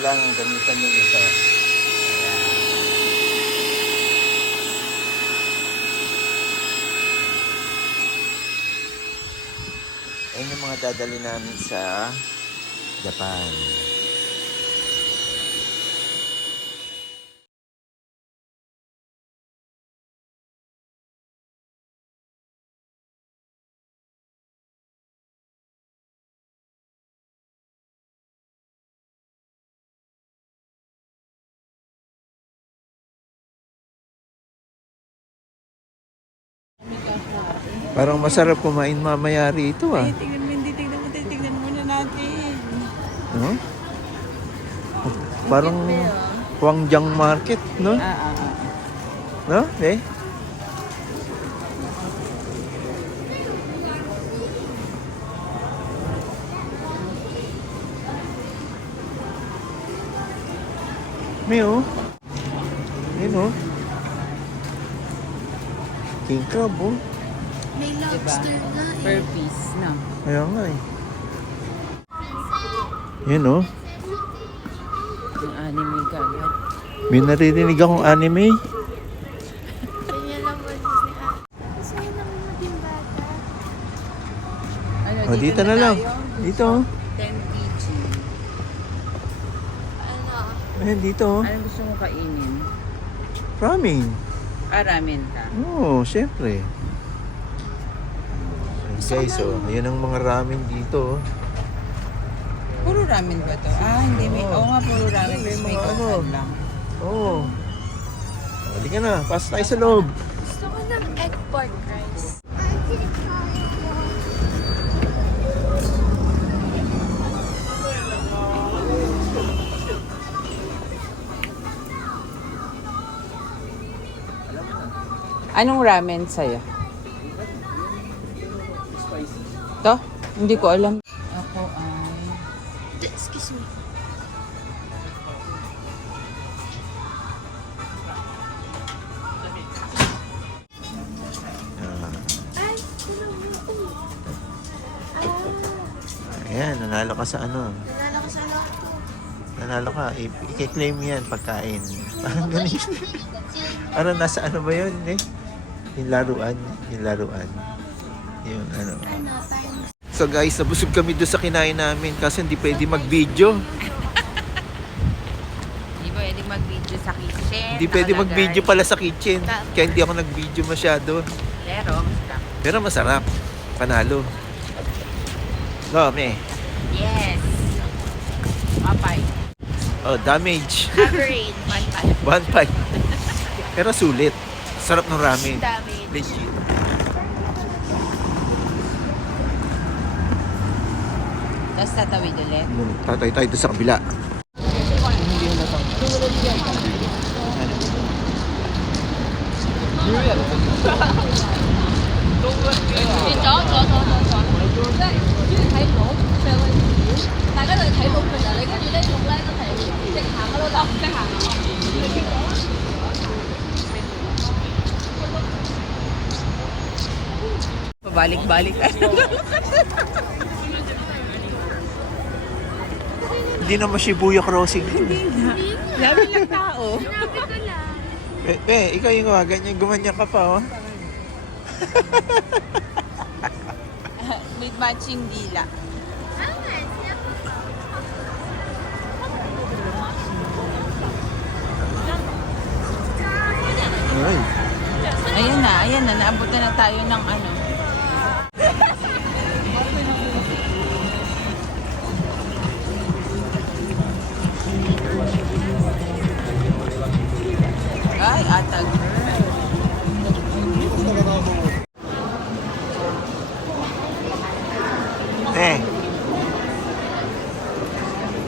Kailangan gamitan yung. Ayan. Ayan yung mga dadali namin sa Japan. Parang masarap kumain mamaya rito ah. Ay, tingnan mo, hindi tingnan mo, tingnan muna natin. No? Parang Huangjiang Market, no? Ah, ah, ah. No? Eh? May oh. Ayun oh. King crab oh. May lobster nga eh. Per piece, no? Kaya nga eh. Yan oh. Yung anime kagad. May naririnig akong anime. Ganyan lang? Gusto maging bata? Ano, Oh, dito na lang. tayo? Dito oh. 10 kg. Ano? Ayan, dito oh. Ano gusto mo kainin? Ramen. Ah, ramen ka. Oo, oh, syempre. Guys, oh, ayan ang mga ramen dito. oh. Puro ramen ba to? Ah, hindi. May, Oo. nga, puro ramen. May may mga ano. lang. Oo. Oh. Halika na, pasok tayo sa loob. Gusto ko ng egg pork rice. Anong ramen sa'yo? To? Hindi ko alam. Ako ay... Excuse me. Ito? Ah, Ayan, nanalo ka sa ano. nalala ko sa lotto. Nanalo ka, i- i-claim yan pagkain. Parang ganun. Parang nasa ano ba yun eh? Yung laruan. Yung laruan. Yung ano. Ano, So guys, nabusog kami doon sa kinain namin kasi hindi pwede mag-video. Hindi pwede mag-video sa kitchen. Hindi pwede mag-video pala sa kitchen. Kaya hindi ako nag-video masyado. Pero, stop. Pero masarap. Panalo. Me. Yes. Mapay. Oh, damage. average. One five. 1.5. Pero sulit. Sarap ng ramen. Damage. Legit. Tapos tatawid ulit. Tatay tayo doon sa kabila. Pabalik-balik. Hindi naman Shibuya Crossing. Dami lang tao. Sinabi ko lang. Eh, eh, ikaw yung gawa, ganyan, gumanyan ka pa, oh. With matching dila. Ayan na, ayan na. Naabutan na tayo ng ano.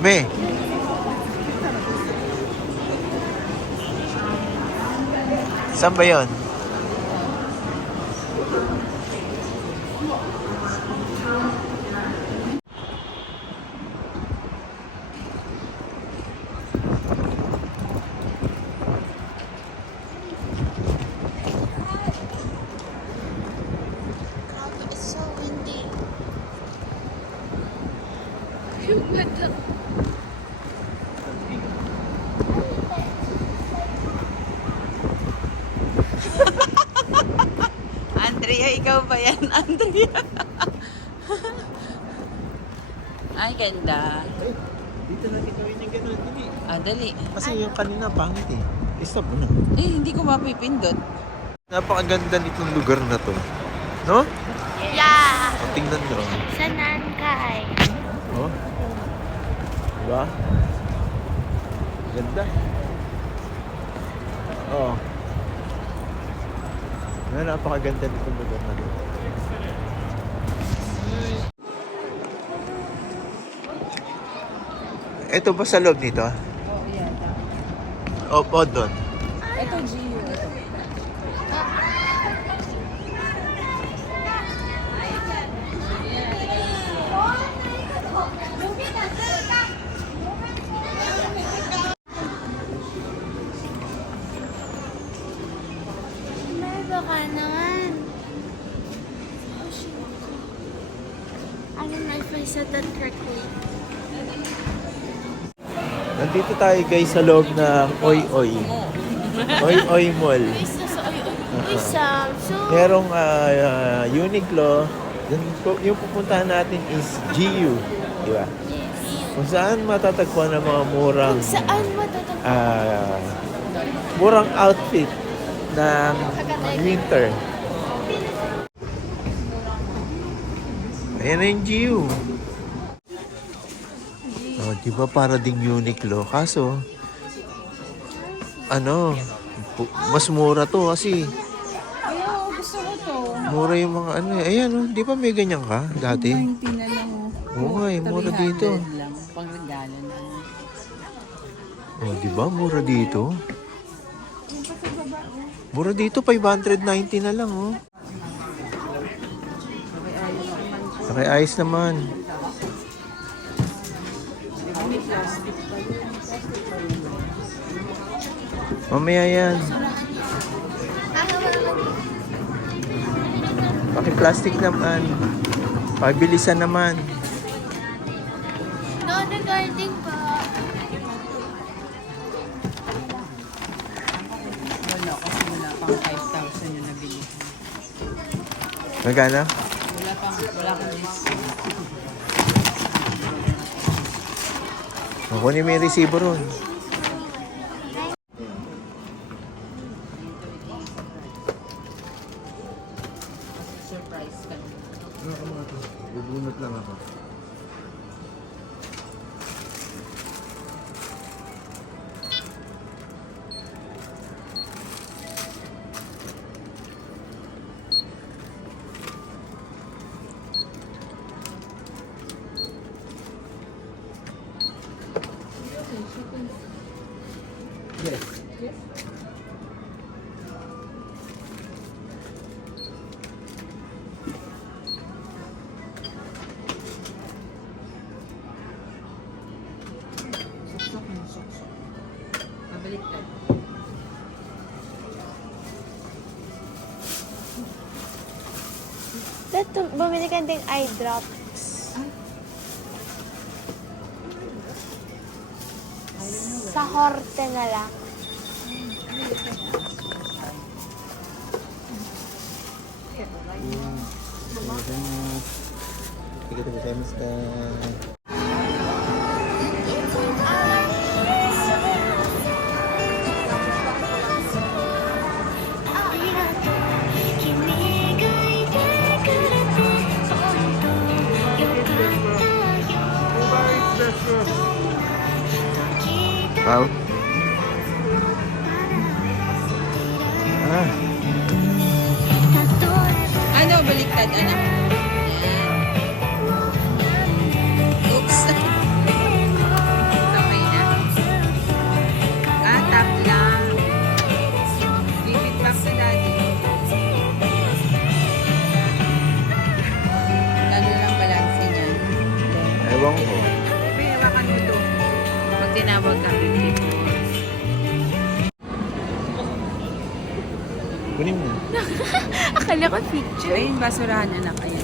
Me. Saan ba yun? Grabe, it's so windy. Yung ganda. Ikaw ba yan, Andrea? Ay, ganda. Ay, dito natin gawin yung gano'n. Hindi. Ah, dali. Kasi yung kanina pangit eh. I-stop mo na. Eh, hindi ko mapipindot. Napakaganda nitong lugar na to. No? Yeah! O, tingnan nyo. Sa Nankay. Oh. Diba? Ganda. Oo. Oh. Napakaganda nitong lugar na to. Ito ba sa loob nito? Oo, yan. O, o doon. Nandito tayo guys sa loob ng Oy Oy. Oy Oy Mall. Samsung. Merong ah, ah, Uniqlo. Yung, pu- yung pupuntahan natin is GU. Di ba? Kung saan matatagpuan ng mga murang Kung saan matatagpuan? ah, murang outfit ng winter. Ayan na yung GU. Oh, di ba para ding Uniqlo? Kaso, ano, mas mura to kasi Ayaw, gusto ko to. mura yung mga ano eh. Ayan, oh, di ba may ganyan ka dati? 90 na lang. oh. Oo eh, mura 300 dito. lang. Pang regalo na. Oh, di ba? Mura dito. Mura dito, 590 na lang, oh. Okay, ayos naman. Mamaya yan. Paki-plastic naman. Pabilisan naman. No, regarding pa. Wala kasi wala pang 5,000 yung nabili. Magana? Kunin mo yung resibo ron. Dito, bumili ka ding eye drops. Sa Horte na lang. Sige, gozaimasu. Wow. Ah, Kunin mo. Akala ko picture. Ayun, basurahan anak. Ayan,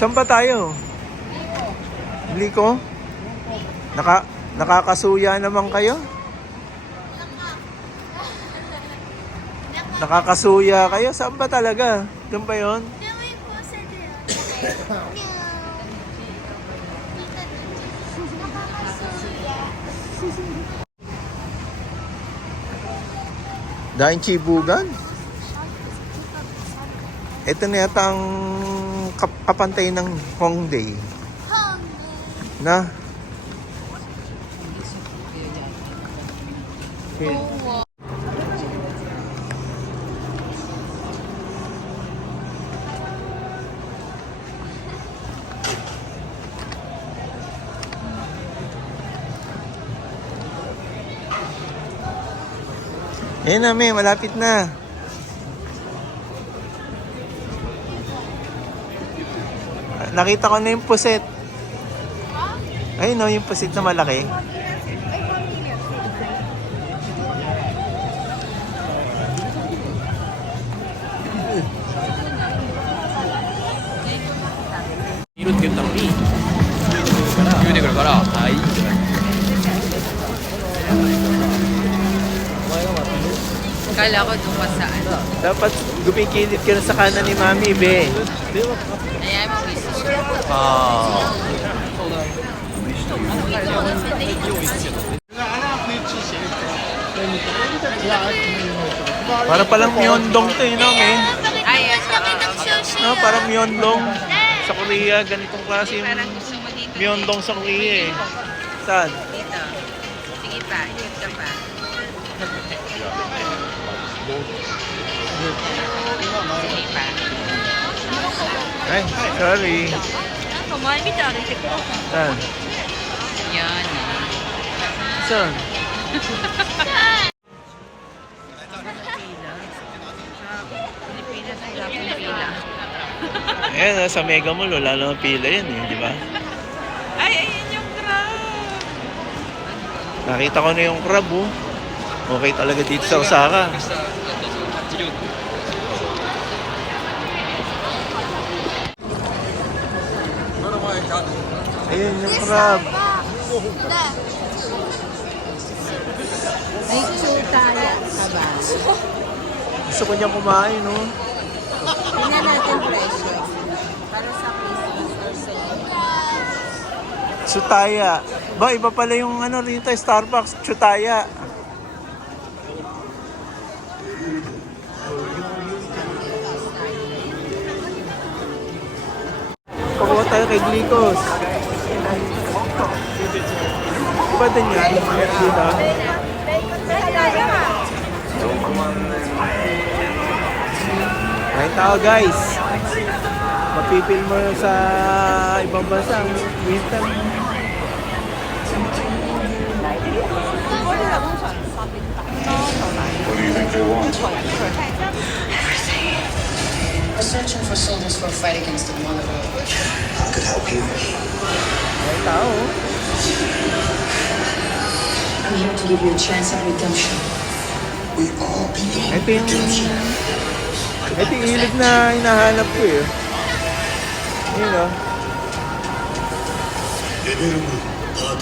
Saan ba tayo? Bliko? Naka, nakakasuya naman kayo? Nakakasuya kayo? Saan ba talaga? Doon ba yun? Daing Chibugan? Ito na yata ang kapantay ng Hongdae. Na? Ayun na, may malapit na. Nakita ko na yung puset. Ayun no, yung puset na malaki. Kala ko doon pa sa ano. Dapat gumikilid ka na sa kanan ni Mami, be. Ayan mo Oh. Para palang Myeondong to, eh, no, me? Ay, ito. No, parang Myeondong sa Korea. Ganitong klase yung. Myeondong sa Korea, eh. Saan? Dito. Sige pa, ikot ka pa. Sige pa. Ay, sorry. Kumain kita, rin ko. Saan? Yan. Saan? Pilipinas ay lapong pila. Ayan, ah, sa Mega Mall, wala namang pila yan, eh, di ba? Ay, ayan yung crab. Nakita ko na yung crab, oh. Okay talaga dito sa Osaka. Ayun yung crab. Ay, chutaya ka ba? Gusto ko niyang kumain, oh. Tingnan natin presyo. Para sa Christmas or sa Tsutaya. Ba, iba pala yung ano rito, Starbucks, Tsutaya. Pakuha tayo kay Glicos. Iba din yan, dito. Ay tao guys. Mapipil mo sa ibang bansa ang winter. We're searching for soldiers for a fight against the Motherhood. Ay tao. I'm here to give you a chance at redemption. Ito yung... Ito yung ilog na hinahanap ko eh. Yun o.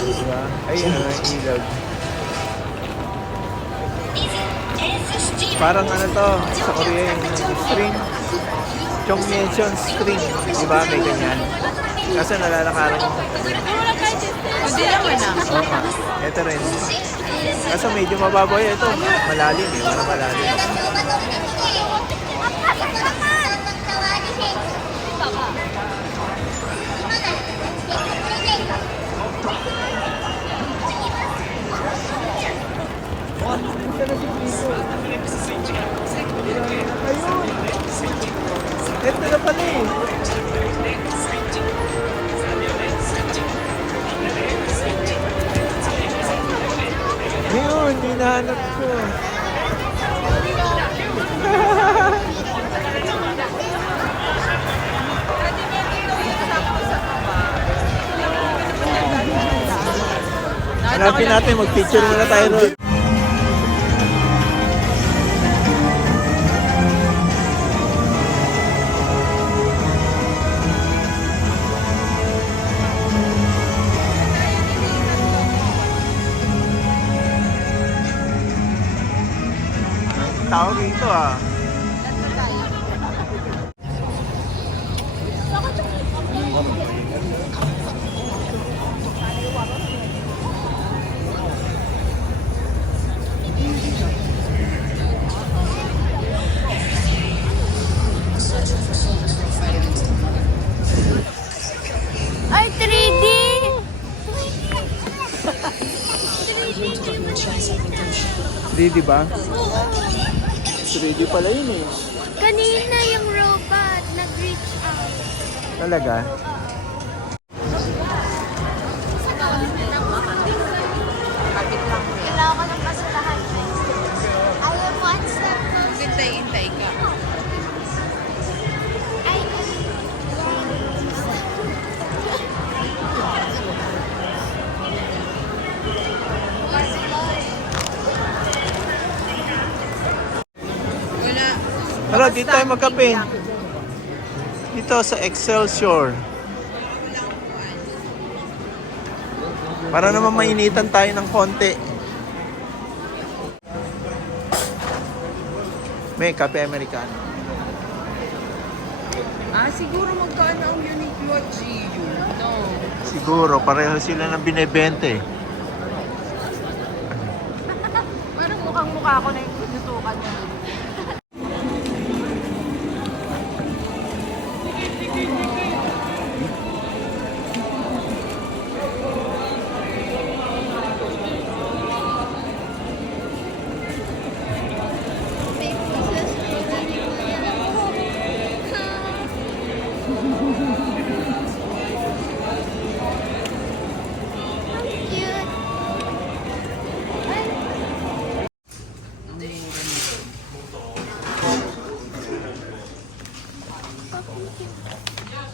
Diba? Ayun o, ilog. Parang ano to, sa Korea yung spring. Chongmyecheon spring. Diba? May ganyan. Kaso nalalakaran tabi. Hindi naman ah. Oo nga. Ito rin. Kaso medyo mababaw yun. Ito, malalim eh. Parang malalim. Hanapin natin, mag-picture muna tayo doon. tao dito ah. 3D ba? 3D pala yun eh. Kanina yung robot nag-reach out. Talaga? Dito tayo magkape. Dito sa Excelsior. Para naman mainitan tayo ng konti. May kape Americano. Ah, siguro magkano ang Uniqlo at GU? No. Siguro, pareho sila ng binebente. Parang mukhang mukha ko na yung pinutukan mo.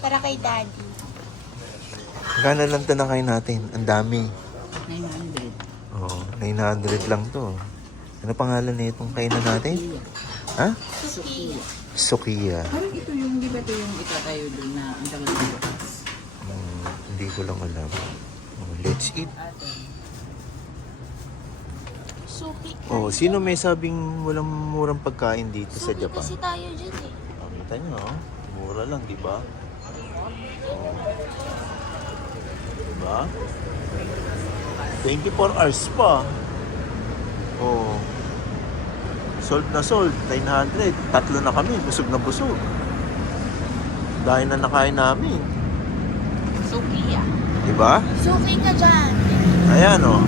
Para kay daddy. Gana lang tinakay natin. Ang dami. 900. Oo, 900 lang to. Ano pangalan na itong kainan natin? Ha? Suki. Sukiya. Parang ito yung, di ba ito yung itatayo doon na ang tagal ng bukas? Hmm, hindi ko lang alam. Oh, let's eat. Suki. Oh, sino may sabing walang murang pagkain dito sa Japan? kasi tayo dyan eh. Oh, kita nyo, oh. mura lang, di ba? Diba? 24 hours pa. Oh. Sold na sold, 900. Tatlo na kami, busog na busog. Dahil na nakain namin. Sukiya. Di ba? Suki ka dyan. Ayan, oh.